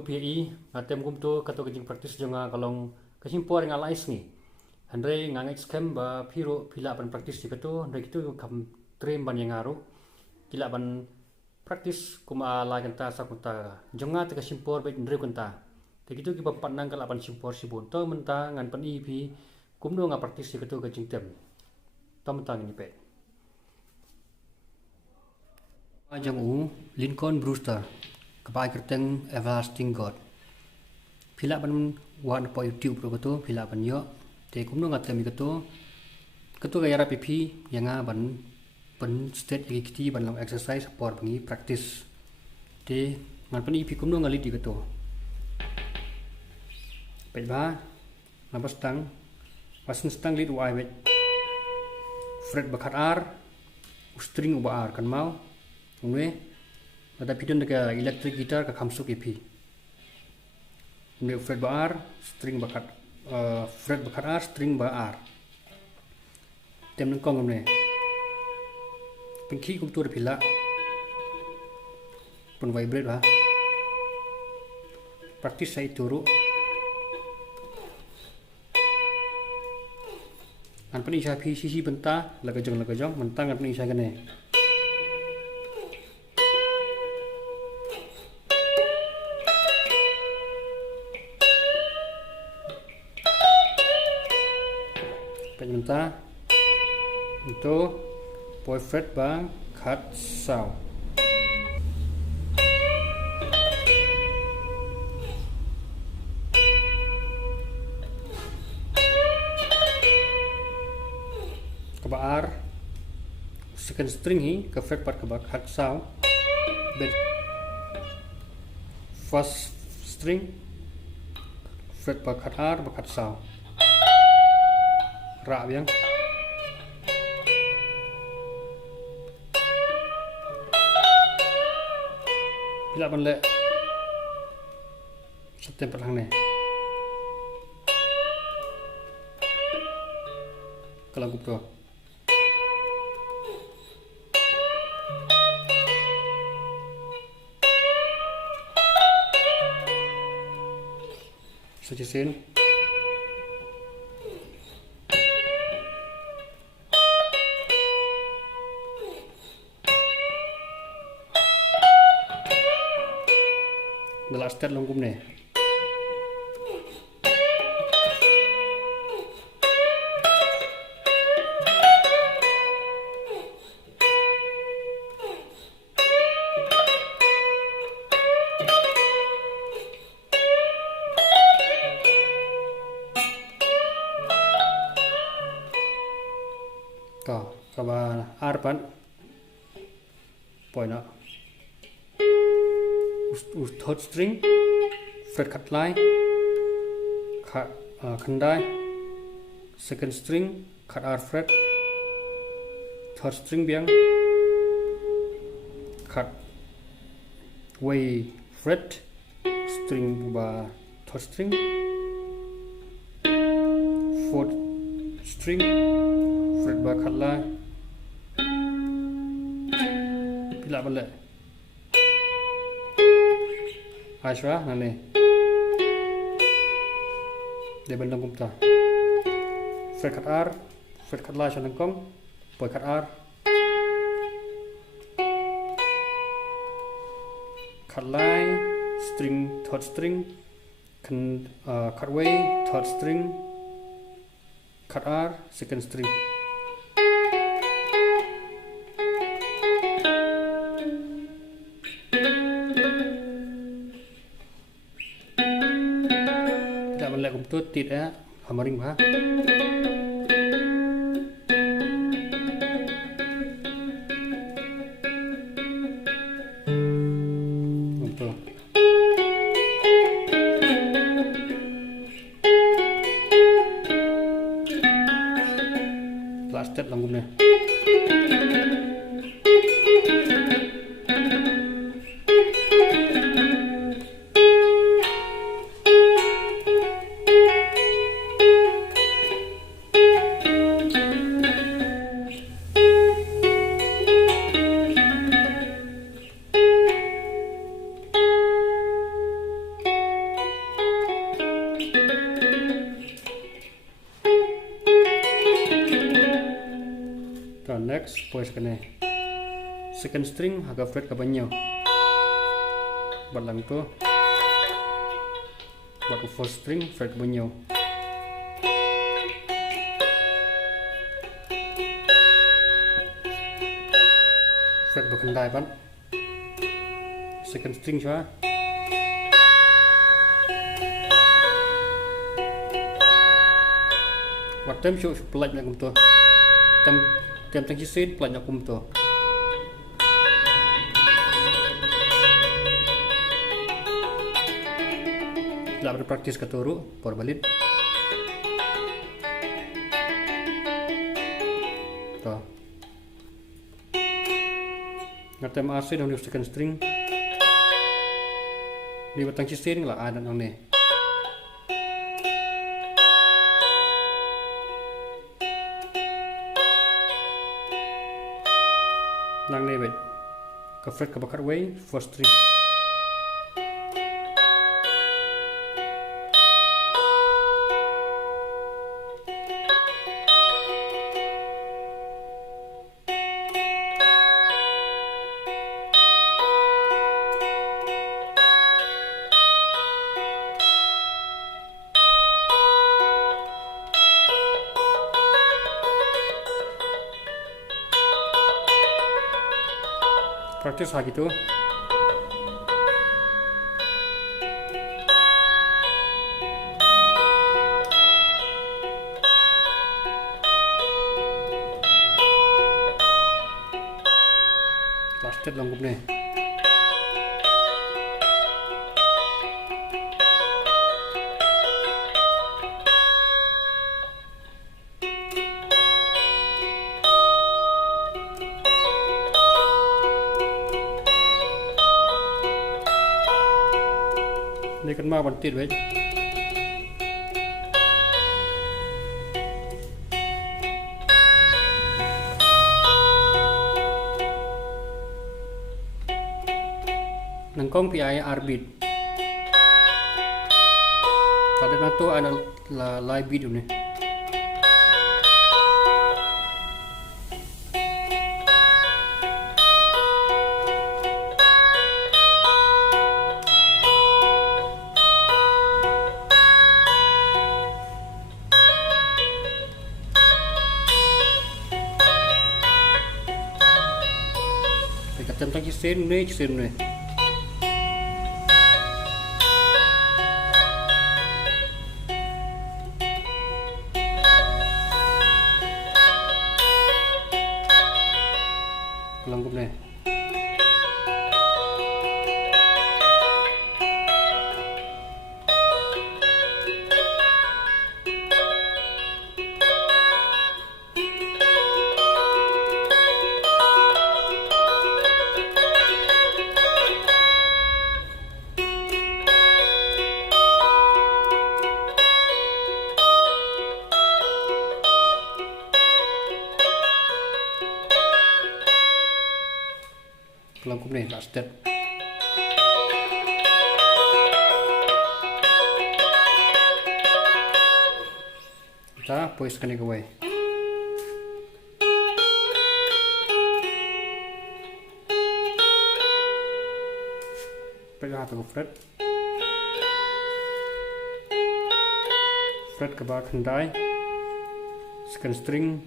ke PI ngatem kum tu kato kejing praktis jonga kalong kesimpor ngalais ni andre ngangai scam ba piro pila ban praktis dikato andre kitu kam trim ban yang ngaru kila ban praktis kuma la kanta sakunta jonga te kesimpor ba andre kanta te kitu ki papan nang kala ban simpor sibun to menta ngan pan ip kum do nga praktis dikato kejing tem tom tang ni pe jong Lincoln Brewster kepai kerteng everlasting God pila ban wan po YouTube pro kato pila ban yo te kumno ngat kami kato gaya rapi yang ban state activity ban long exercise por bangi practice te ngan pan ipi kumno ngali di kato pe ba nabas tang wasin stang lit wai wet fret bakat ar string uba ar kan mau Unwe ada pidon dekat electric guitar ke kamsuk EP. Unwe fret bar string bakat fret bakat R string bar. Tem nang kong unwe. Pengki kum tu pila. Pun vibrate ba. Praktis saya turu. An pani saya sisi benta lagajong mentang an pani saya kene. Penyenta untuk boyfriend bang cut sound kebar second string hi ke fret part kebak cut sound then first string fret part cut R cut sound rak biang bila ban le setem perang ne kalau gupro sejesin dalam start longkum ne kaba arpan point up third string fret cut line khandai second string cut R fret third string biang cut way fret string ba third string fourth string fret ba cut line pila balik Aishwa nane de bandang kumta fret cut R fret cut line shanang kong boy cut R cut line string third string cut way third string cut R second string tu tidak hammering ba untuk plastik langgumnya relax poise kene second string agak fret ka banyo bat lang to bat first string fret ka banyo fret bakandai ban second string chua wat tem chu pelaj nak kum to tem tang kisin pelaj nak kum to la berpraktis katuru por balit to ngatem asin on second string di batang kisin la adan on ne nang ne bet ka fret ka bakat way first string praktis ha gitu last step lang gubneนี่กันมาวันติดไว้นังกล้อง PI arbit pada nato ada live video nih tentang kisin nih kelangkup nih kelangkup nih last step kita poise kene ke way pegang atau fret ke bawah kendai second string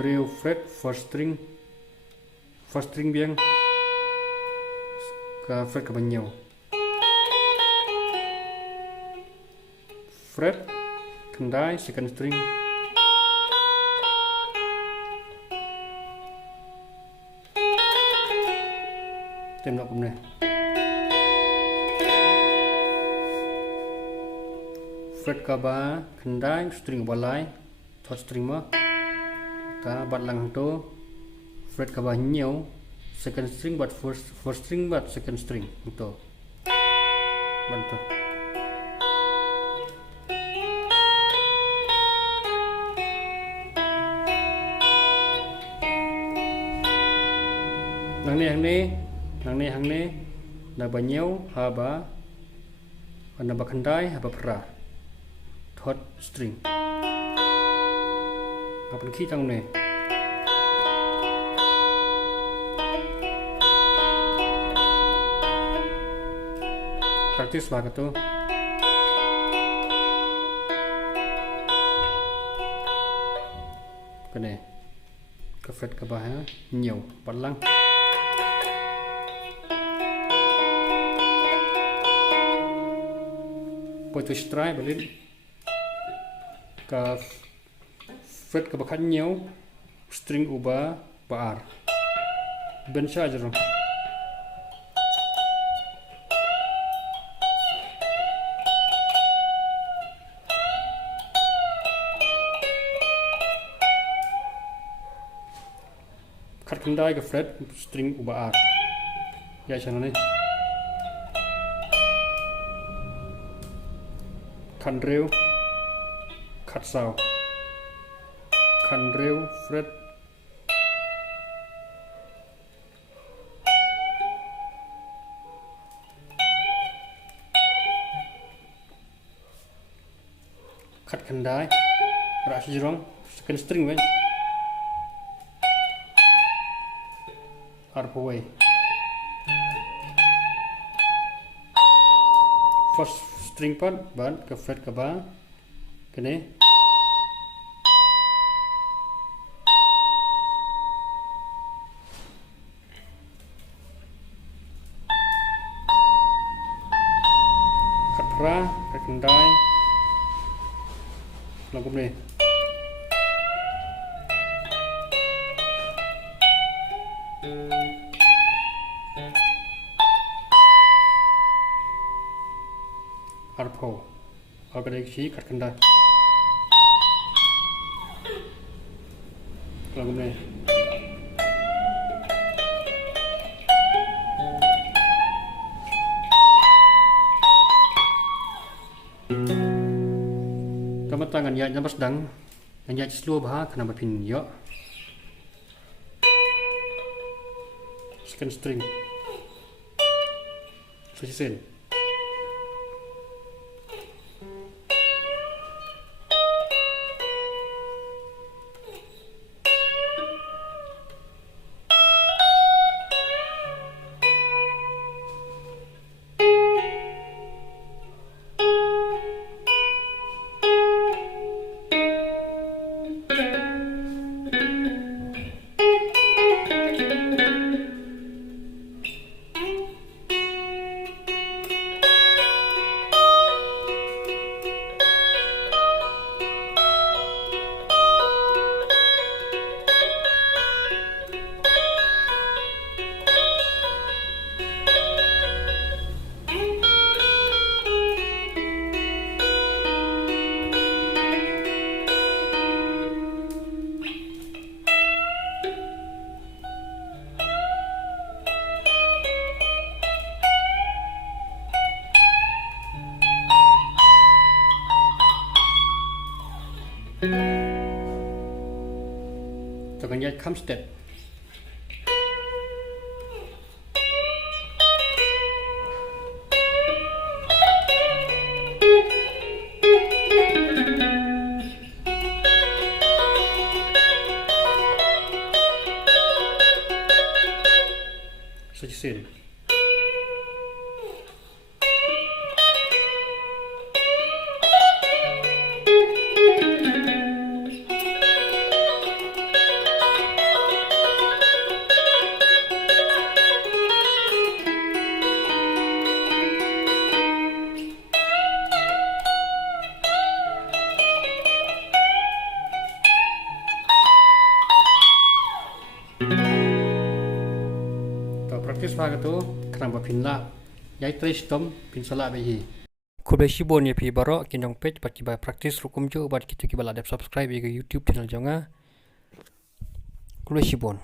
drill fret first string biang ke fret ke banyo fret kendai second string tem nak kumne fret ke bawah kendai string balai third string ma ta bat lang to fret ke bawah nyo second string but first string but second string itu bantu hang ne na banyo haba na bakandai haba pra third string apa ki tang ne praktis banget tuh. Cái này cái fret ke bawah nhiều bật lăng. Putus strike balik ke fret ke bawah nhiều string ubah bar bench aja dong. Cut kendai ke fret string ubah R ya channel này khăn rêu cut sao khăn rêu fret cut kendai rak sejurong second string vậy arpaway first string part ban ke fret ke bawah kene cut pra ke kendai lagu ni arpo agar isi cut kendai lagu ni Tama tangan ya nyamas dang hanya slow bah kena bapin yo second string susun Jangan lihat come step. Susun. Praktis banget tuh kenapa pindah jingtrei shitom pin salah behi kuda shibon ya pi baro kinjong page bat kibai praktis rukum jo bat kita kibala subscribe ke YouTube channel jonga kuda shibon.